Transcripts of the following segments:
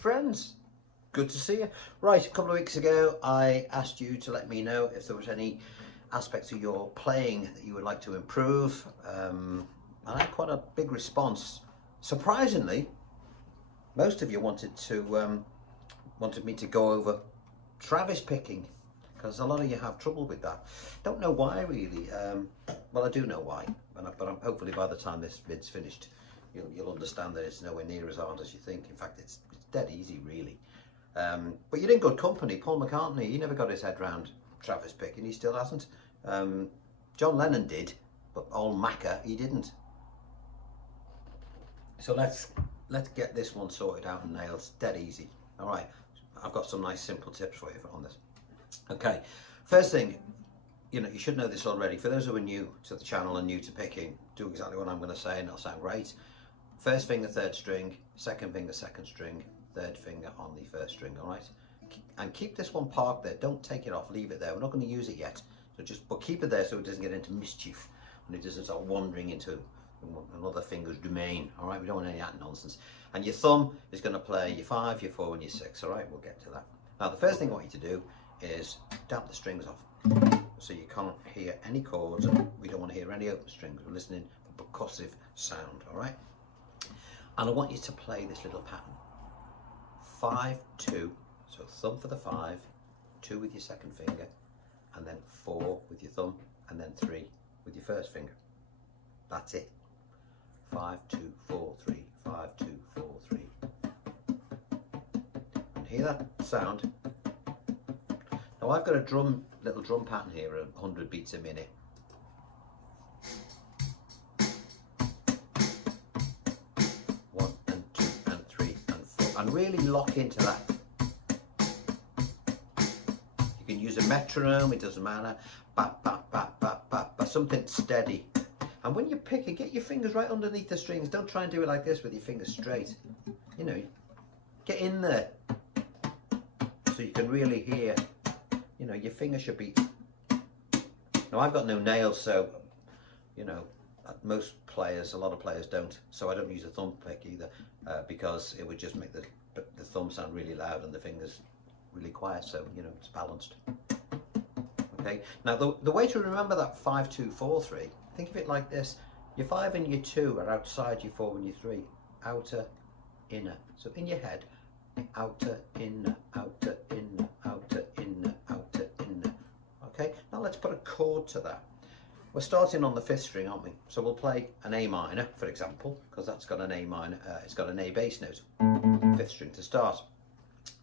friends, good to see you. Right, a couple of weeks ago I asked you to let me know if there was any aspects of your playing that you would like to improve, and I had quite a big response. Surprisingly, most of you wanted me to go over Travis picking, because a lot of you have trouble with that. Don't know why really. Well, I do know why, but hopefully by the time this vid's finished you'll understand that it's nowhere near as hard as you think. In fact, it's dead easy really. But you're in good company. Paul McCartney, he never got his head round Travis picking. He still hasn't. John Lennon did, but old Macca, he didn't. So let's get this one sorted out and nailed. It's dead easy. All right, I've got some nice simple tips for you on this. Okay, first thing, you should know this already. For those who are new to the channel and new to picking, do exactly what I'm going to say and it'll sound great. First finger, third string, second finger, second string, third finger on the first string, all right? And keep this one parked there. Don't take it off, leave it there. We're not going to use it yet. But keep it there so it doesn't get into mischief and it doesn't start wandering into another finger's domain, all right? We don't want any of that nonsense. And your thumb is going to play your 5, your 4 and your 6, all right? We'll get to that. Now, the first thing I want you to do is damp the strings off so you can't hear any chords, and we don't want to hear any open strings. We're listening for percussive sound, all right? And I want you to play this little pattern. 5, 2, so thumb for the 5, 2 with your second finger, and then 4 with your thumb, and then 3 with your first finger. That's it. 5, 2, 4, 3, 5, 2, 4, 3. And hear that sound? Now I've got a little drum pattern here at 100 beats a minute. And really lock into that. You can use a metronome, it doesn't matter. Bap, bap, bap, bap, bap, bap, something steady. And when you pick it, get your fingers right underneath the strings. Don't try and do it like this with your fingers straight. Get in there so you can really hear. Your finger should be. Now I've got no nails, so most players, a lot of players don't, so I don't use a thumb pick either, because it would just make the thumb sound really loud and the fingers really quiet, so it's balanced. Okay, now the way to remember that 5, 2, 4, 3, think of it like this. Your 5 and your 2 are outside your 4 and your 3, outer, inner. So in your head, outer, inner, outer, inner, outer, inner, outer, inner. Okay, now let's put a chord to that. We're starting on the 5th string, aren't we? So we'll play an A minor, for example, because that's got an A minor, it's got an A bass note, 5th string to start.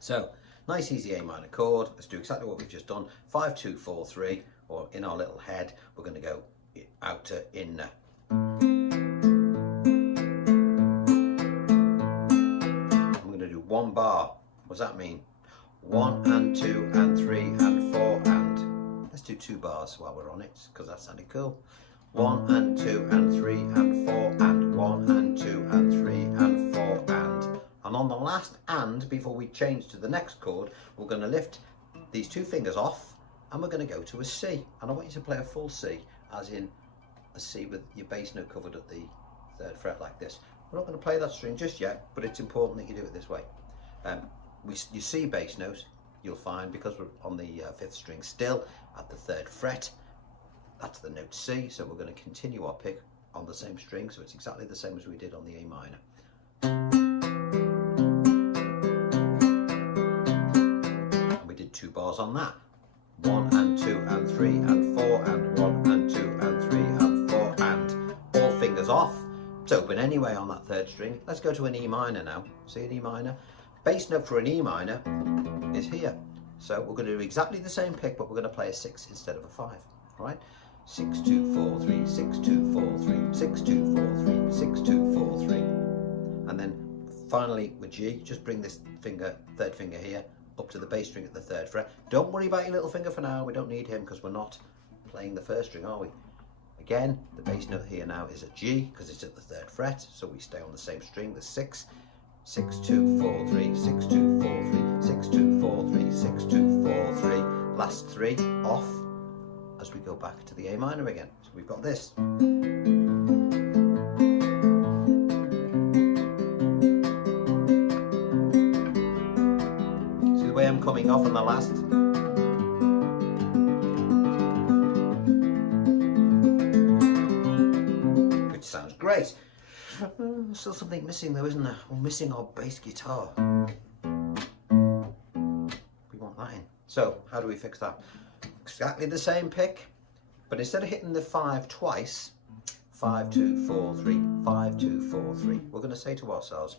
So, nice easy A minor chord. Let's do exactly what we've just done. 5, 2, 4, 3, or in our little head, we're going to go outer, inner. I'm going to do 1 bar. What does that mean? 1 and 2 and 3 and 4 and. Let's do 2 bars while we're on it, because that sounded cool. 1 and 2 and 3 and 4 and 1 and 2 and 3 and 4 and. And on the last and, before we change to the next chord, we're going to lift these 2 fingers off and we're going to go to a C. And I want you to play a full C, as in a C with your bass note covered at the 3rd fret like this. We're not going to play that string just yet, but it's important that you do it this way. Your C bass note, you'll find, because we're on the 5th string still at the 3rd fret, that's the note C, so we're going to continue our pick on the same string, so it's exactly the same as we did on the A minor. And we did 2 bars on that. 1 and 2 and 3 and 4 and 1 and 2 and 3 and 4 and. All fingers off. It's open anyway on that 3rd string. Let's go to an E minor now. See an E minor? Bass note for an E minor is here. So we're going to do exactly the same pick, but we're going to play a 6 instead of a 5. All right? 6, 2, 4, 3, 6, 2, 4, 3, 6, 2, 4, 3, 6, 2, 4, 3. And then finally with G, just bring this finger, 3rd finger here, up to the bass string at the 3rd fret. Don't worry about your little finger for now. We don't need him because we're not playing the 1st string, are we? Again, the bass note here now is a G because it's at the 3rd fret, so we stay on the same string, the 6. 6, 2, 4, 3, 6, 2, 4, 3, 6, 2, 4, 3, 6, 2, 4, 3. Last 3 off as we go back to the A minor again. So we've got this. I'm coming off on the last. Which sounds great. Still something missing though, isn't there? We're missing our bass guitar. We want that in. So how do we fix that? Exactly the same pick, but instead of hitting the 5 twice, 5, 2, 4, 3, 5, 2, 4, 3, we're going to say to ourselves,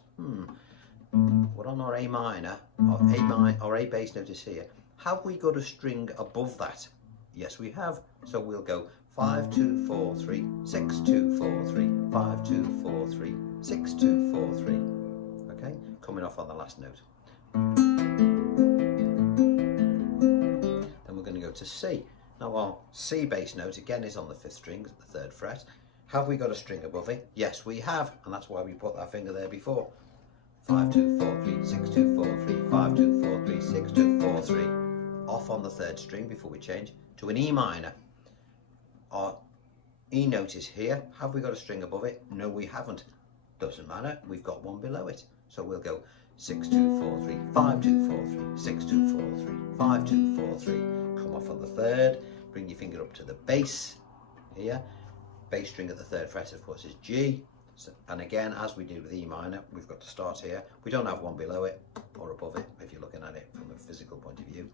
we're on our A minor, our A bass note is here. Have we got a string above that? Yes, we have. So we'll go 5, 2, 4, 3, 6, 2, 4, 3, 5, 2, 4, 3, 6, 2, 4, 3. Okay, coming off on the last note. Then we're going to go to C. Now our C bass note again is on the 5th string, the 3rd fret. Have we got a string above it? Yes, we have, and that's why we put that finger there before. 5, 2, 4, 3, 6, 2, 4, 3, 5, 2, 4, 3, 6, 2, 4, 3. Off on the 3rd string before we change to an E minor. Our E note is here. Have we got a string above it? No, we haven't. Doesn't matter, we've got one below it. So we'll go 6, 2, 4, 3, 5, 2, 4, 3, 6, 2, 4, 3, 5, 2, 4, 3. Come off on the 3rd, bring your finger up to the bass here. Bass string at the 3rd fret, of course, is G. So, and again, as we did with E minor, we've got to start here. We don't have one below it or above it, if you're looking at it from a physical point of view.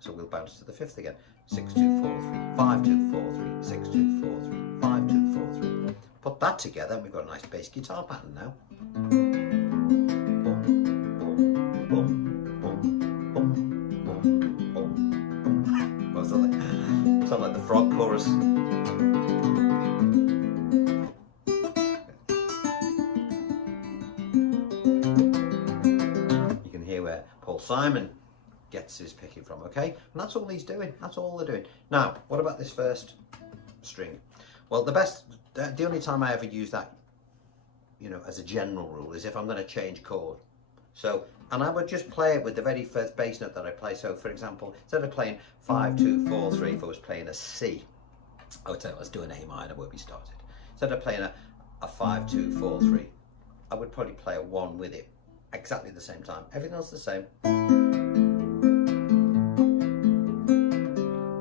So we'll bounce to the 5th again. 6, 2, 4, 3, 5, 2, 4, 3, 6, 2, 4, 3, 5, 2, 4, 3. Put that together and we've got a nice bass guitar pattern now. Boom, boom, boom, boom, boom, boom, boom, boom. Oh, sound like the frog chorus. You can hear where Paul Simon gets his picking from, okay? And that's all he's doing, that's all they're doing. Now, what about this 1st string? Well, the only time I ever use that, you know, as a general rule is if I'm going to change chord. So, and I would just play it with the very 1st bass note that I play. So, for example, instead of playing 5, 2, 4, 3, if I was playing a C, I would say let's do an A minor where we started. Instead of playing a 5, 2, 4, 3, I would probably play a 1 with it, exactly at the same time. Everything else the same.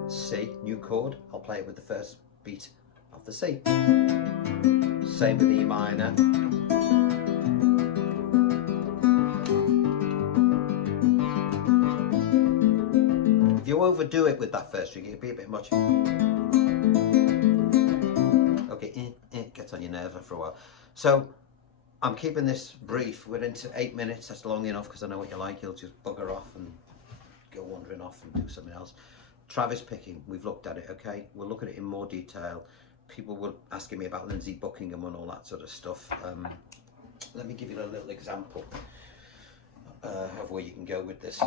C, new chord, I'll play it with the 1st beat of the C. Same with E minor. If you overdo it with that 1st string, it'll be a bit much. Okay, it gets on your nerves after a while. So I'm keeping this brief. We're into 8 minutes. That's long enough because I know what you like. You'll just bugger off and go wandering off and do something else. Travis picking, we've looked at it, okay? We'll look at it in more detail. People were asking me about Lindsey Buckingham and all that sort of stuff. Let me give you a little example of where you can go with this.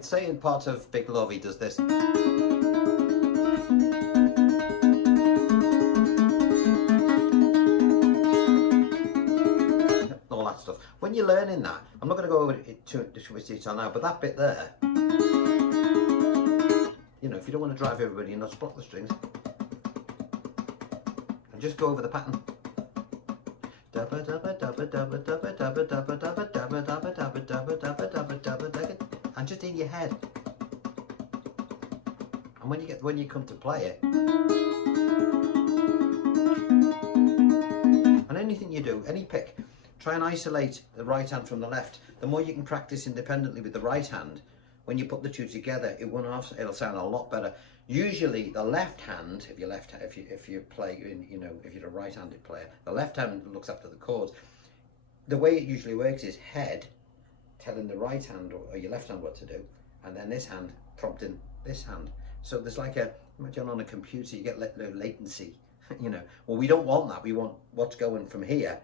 Say in part of Big Love he does this. Stuff. When you're learning that, I'm not going to go over it too much detail now, but that bit there, you know, if you don't want to drive everybody and not spot the strings, and just go over the pattern. And just in your head. And when you come to play it, and anything you do, any pick, try and isolate the right hand from the left. The more you can practice independently with the right hand, when you put the two together, it'll sound a lot better. Usually, the left hand, if you're a right-handed player, the left hand looks after the chords. The way it usually works is head telling the right hand or your left hand what to do, and then this hand prompting this hand. So there's like imagine on a computer you get latency. You know, well, we don't want that. We want what's going from here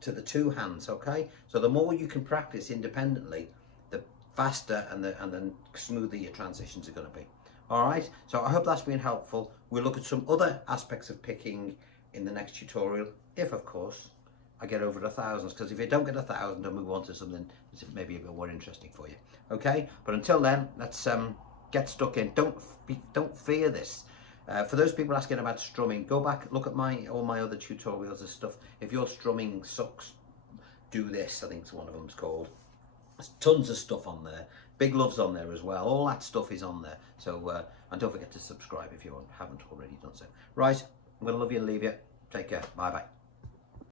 to the two hands, okay? So the more you can practice independently, the faster and the smoother your transitions are going to be. All right, so I hope that's been helpful. We'll look at some other aspects of picking in the next tutorial, if of course I get over 1,000, because if you don't get 1,000, I'll move on to something that's maybe a bit more interesting for you. Okay, but until then, let's get stuck in. Don't fear this. For those people asking about strumming, go back, look at all my other tutorials and stuff. If your strumming sucks, do this, I think one of them's called. There's tons of stuff on there. Big Love's on there as well. All that stuff is on there. So, and don't forget to subscribe if you haven't already done so. Right, I'm going to love you and leave you. Take care. Bye-bye.